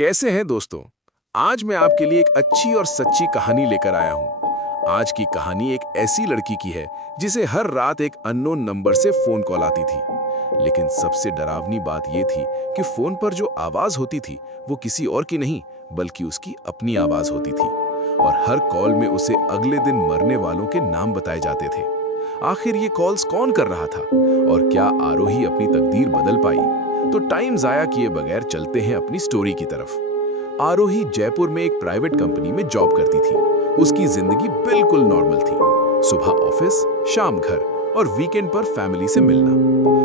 कैसे हैं दोस्तों? आज मैं आपके लिए एक अच्छी और सच्ची कहानी लेकर आया हूं। आज की कहानी एक ऐसी लड़की की है जिसे हर रात एक अननोन नंबर से फोन कॉल आती थी। लेकिन सबसे डरावनी बात यह थी कि फोन पर जो आवाज होती थी वो किसी और की नहीं बल्कि उसकी अपनी आवाज होती थी। और हर कॉल में उसे अगले दिन मरने वालों के नाम बताए जाते थे। आखिर ये कॉल्स कौन कर रहा था और क्या आरोही अपनी तकदीर बदल पाई? तो टाइम जाया किए बगैर चलते हैं अपनी स्टोरी की तरफ। आरोही जयपुर में एक प्राइवेट कंपनी में जॉब करती थी। उसकी जिंदगी बिल्कुल नॉर्मल थी। सुबह ऑफिस, शाम घर और वीकेंड पर फैमिली से मिलना।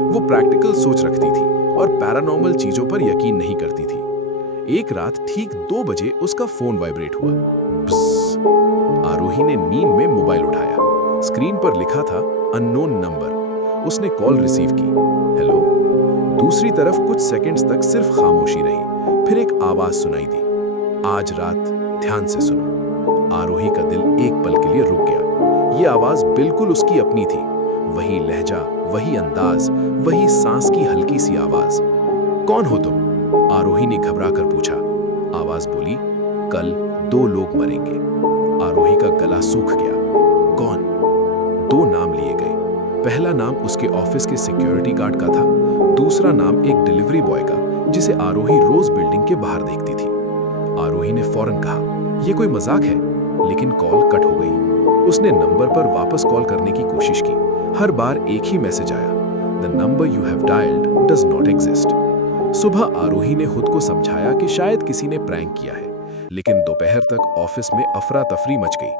वो प्रैक्टिकल सोच रखती थी और पैरानॉर्मल चीजों पर यकीन नहीं करती थी। एक रात ठीक 2 बजे उसका फोन वाइब्रेट हुआ। बस। आरोही ने नींद में मोबाइल उठाया। स्क्रीन पर लिखा था अननोन नंबर। उसने कॉल रिसीव की। हेलो। दूसरी तरफ कुछ सेकंड्स तक सिर्फ खामोशी रही। फिर एक आवाज सुनाई दी। आज रात ध्यान से सुनो। आरोही का दिल एक पल के लिए रुक गया। ये आवाज बिल्कुल उसकी अपनी थी। वही लहजा, वही अंदाज, वही सांस की हल्की सी आवाज। कौन हो तुम? आरोही ने घबरा कर पूछा। आवाज बोली, कल 2 लोग मरेंगे। आरोही का गला सूख गया। कौन? 2 नाम लिए गए। पहला नाम उसके ऑफिस के सिक्योरिटी गार्ड का था। दूसरा नाम एक डिलीवरी बॉय का जिसे आरोही रोज बिल्डिंग के बाहर देखती थी। आरोही ने फौरन कहा, यह कोई मजाक है। लेकिन कॉल कट हो गई। उसने नंबर पर वापस कॉल करने की कोशिश की। हर बार एक ही मैसेज आया, the number you have dialled does not exist. सुबह आरोही ने खुद को समझाया कि शायद किसी ने प्रैंक किया है। लेकिन दोपहर तक ऑफिस में अफरा तफरी मच गई।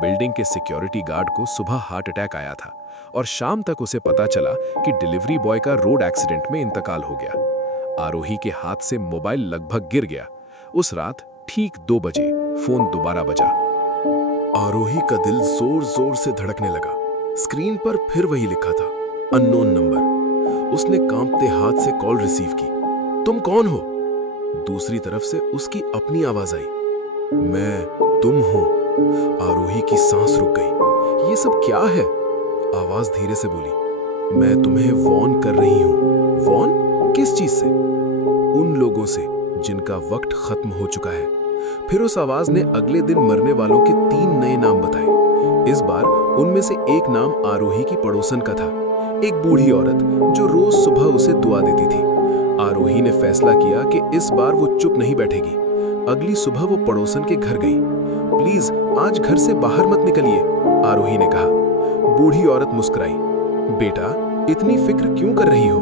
बिल्डिंग के सिक्योरिटी गार्ड को सुबह हार्ट अटैक आया था और शाम तक उसे पता चला कि डिलीवरी बॉय का रोड एक्सीडेंट में इंतकाल हो गया। आरोही के हाथ से मोबाइल लगभग गिर गया। उस रात ठीक 2 बजे फोन दोबारा बजा। आरोही का दिल जोर जोर से धड़कने लगा। स्क्रीन पर फिर वही लिखा था, अननोन नंबर। उसने कांपते हाथ से कॉल रिसीव की। तुम कौन हो? दूसरी तरफ से उसकी अपनी आवाज आई, मैं तुम हूं। आरोही की सांस रुक गई। ये सब क्या है? आवाज धीरे से बोली, मैं तुम्हें वॉर्न कर रही हूं। वॉर्न? किस चीज से? उन लोगों से जिनका वक्त खत्म हो चुका है। फिर उस आवाज ने अगले दिन मरने वालों के 3 नए नाम बताए। इस बार उनमें से एक नाम आरोही की पड़ोसन का था, एक बूढ़ी औरत जो रोज सुबह उसे दुआ देती थी। आरोही ने फैसला किया कि इस बार वो चुप नहीं बैठेगी। अगली सुबह वो पड़ोसन के घर गई। प्लीज आज घर से बाहर मत निकलिए, आरोही ने कहा। बूढ़ी औरत मुस्कुराई, बेटा इतनी फिक्र क्यों कर रही हो?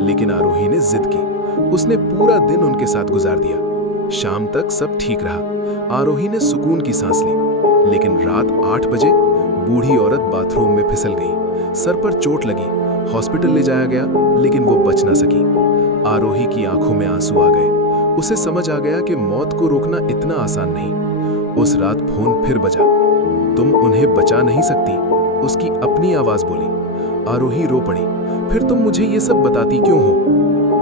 लेकिन आरोही ने जिद की। उसने पूरा दिन उनके साथ गुजार दिया। शाम तक सब ठीक रहा। आरोही ने सुकून की सांस ली। लेकिन रात 8 बजे बूढ़ी औरत बाथरूम में फिसल गई। सर पर चोट लगी। हॉस्पिटल ले जाया गया लेकिन वो बच ना सकी। आरोही की आंखों में आंसू आ गए। उसे समझ आ गया कि मौत को रोकना इतना आसान नहीं। उस रात फोन फिर बजा। तुम उन्हें बचा नहीं सकती, उसकी अपनी आवाज बोली। आरोही रो पड़ी। फिर तुम मुझे ये सब बताती क्यों हो?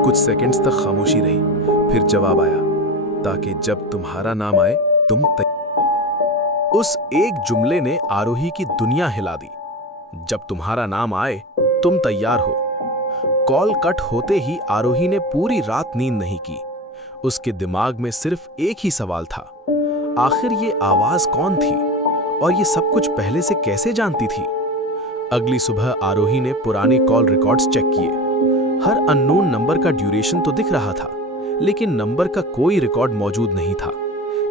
कुछ सेकंड्स तक खामोशी रही। फिर जवाब आया, ताकि जब तुम्हारा नाम आए तुम उस एक जुमले ने आरोही की दुनिया हिला दी। जब तुम्हारा नाम आए तुम तैयार हो। कॉल कट होते ही आरोही ने पूरी रात नींद नहीं की। उसके दिमाग में सिर्फ एक ही सवाल था, आखिर ये आवाज कौन थी और ये सब कुछ पहले से कैसे जानती थी? अगली सुबह आरोही ने पुराने कॉल रिकॉर्ड्स चेक किए। हर अननोन नंबर का ड्यूरेशन तो दिख रहा था, लेकिन नंबर का कोई रिकॉर्ड मौजूद नहीं था,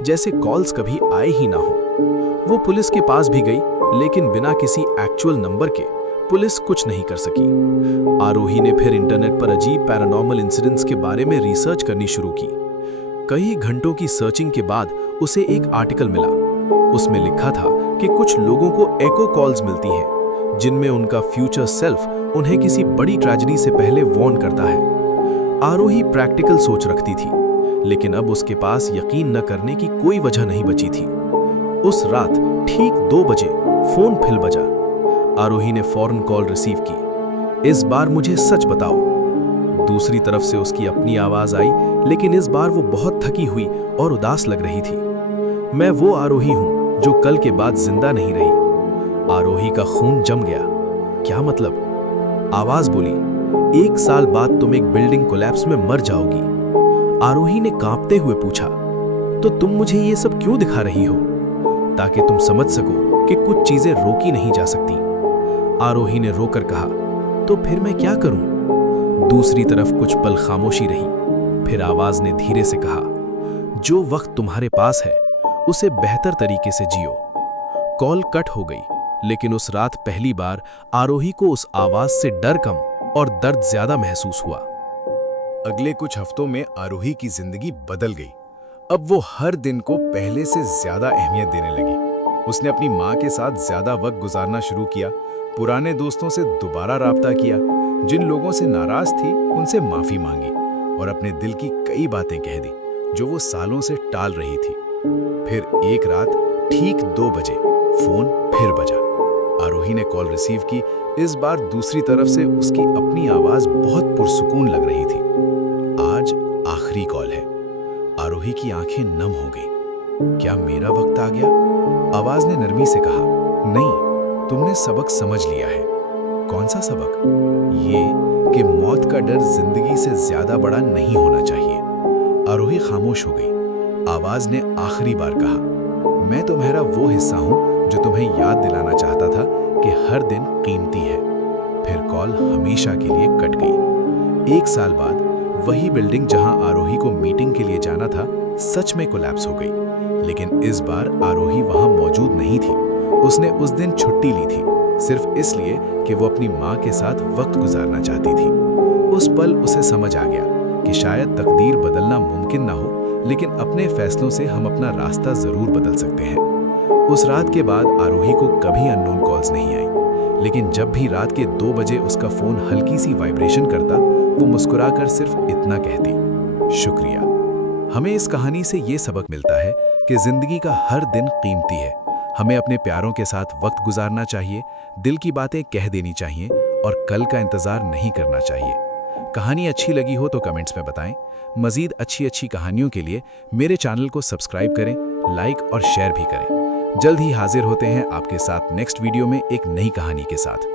जैसे कॉल्स कभी आए ही ना हो। वो पुलिस के पास भी गई, लेकिन बिना किसी एक्चुअल नंबर के पुलिस कुछ नहीं कर सकी। आरोही ने फिर इंटरनेट पर अजीब पैरानॉर्मल इंसिडेंट्स के बारे में रिसर्च करनी शुरू की। कई घंटों की सर्चिंग के बाद उसे एक आर्टिकल मिला। उसमें लिखा था कि कुछ लोगों को एको कॉल्स मिलती हैं, जिनमें उनका फ्यूचर सेल्फ उन्हें किसी बड़ी ट्रेजेडी से पहले वार्न करता है। आरोही प्रैक्टिकल सोच रखती थी, लेकिन अब उसके पास यकीन न करने की कोई वजह नहीं बची थी। उस रात ठीक 2 बजे फोन फिर बजा। आरोही ने फौरन कॉल रिसीव की। इस बार मुझे सच बताओ। दूसरी तरफ से उसकी अपनी आवाज आई, लेकिन इस बार वो बहुत थकी हुई और उदास लग रही थी। मैं वो आरोही हूं जो कल के बाद जिंदा नहीं रही। आरोही का खून जम गया। क्या मतलब? आवाज बोली, 1 साल बाद तुम एक बिल्डिंग कोलैप्स में मर जाओगी। आरोही ने कांपते हुए पूछा, तो तुम मुझे ये सब क्यों दिखा रही हो? ताकि तुम समझ सको कि कुछ चीजें रोकी नहीं जा सकती। आरोही ने रोकर कहा, तो फिर मैं क्या करूं? दूसरी तरफ कुछ पल खामोशी रही। फिर आवाज ने धीरे से कहा, जो वक्त तुम्हारे पास है उसे बेहतर तरीके से जियो। कॉल कट हो गई, लेकिन उस रात पहली बार आरोही को उस आवाज से डर कम और दर्द ज्यादा महसूस हुआ। अगले कुछ हफ्तों में आरोही की जिंदगी बदल गई। अब वो हर दिन को पहले से ज्यादा अहमियत देने लगी। उसने अपनी माँ के साथ ज्यादा वक्त गुजारना शुरू किया, पुराने दोस्तों से दोबारा राब्ता किया, जिन लोगों से नाराज थी उनसे माफी मांगी और अपने दिल की कई बातें कह दी जो वो सालों से टाल रही थी। फिर एक रात ठीक 2 बजे फोन फिर बजा। आरोही ने कॉल रिसीव की। इस बार दूसरी तरफ से उसकी अपनी आवाज बहुत पुरसुकून लग रही थी। आज आखिरी कॉल है। आरोही की आंखें नम हो गई। क्या मेरा वक्त आ गया? आवाज ने नरमी से कहा, नहीं, तुमने सबक समझ लिया है। कौन सा सबक? ये कि मौत का डर जिंदगी से ज्यादा बड़ा नहीं होना चाहिए। आरोही खामोश हो गई। आवाज ने आखिरी बार कहा, मैं तुम्हारा वो हिस्सा हूं जो तुम्हें याद दिलाना चाहता था कि हर दिन कीमती है। फिर कॉल हमेशा के लिए कट गई। 1 साल बाद वही बिल्डिंग जहां आरोही को मीटिंग के लिए जाना था सच में कोलैप्स हो गई। लेकिन इस बार आरोही वहां मौजूद नहीं थी। उसने उस दिन छुट्टी ली थी, सिर्फ इसलिए कि वो अपनी माँ के साथ वक्त गुजारना चाहती थी। उस पल उसे समझ आ गया कि शायद तकदीर बदलना मुमकिन ना हो, लेकिन अपने फैसलों से हम अपना रास्ता जरूर बदल सकते हैं। उस रात के बाद आरोही को कभी अननोन कॉल्स नहीं आई, लेकिन जब भी रात के 2 बजे उसका फोन हल्की सी वाइब्रेशन करता, वो मुस्कुराकर सिर्फ इतना कहती, शुक्रिया। हमें इस कहानी से ये सबक मिलता है कि जिंदगी का हर दिन कीमती है। हमें अपने प्यारों के साथ वक्त गुजारना चाहिए, दिल की बातें कह देनी चाहिए और कल का इंतजार नहीं करना चाहिए। कहानी अच्छी लगी हो तो कमेंट्स में बताएं। मजीद अच्छी कहानियों के लिए मेरे चैनल को सब्सक्राइब करें, लाइक और शेयर भी करें। जल्द ही हाजिर होते हैं आपके साथ नेक्स्ट वीडियो में एक नई कहानी के साथ।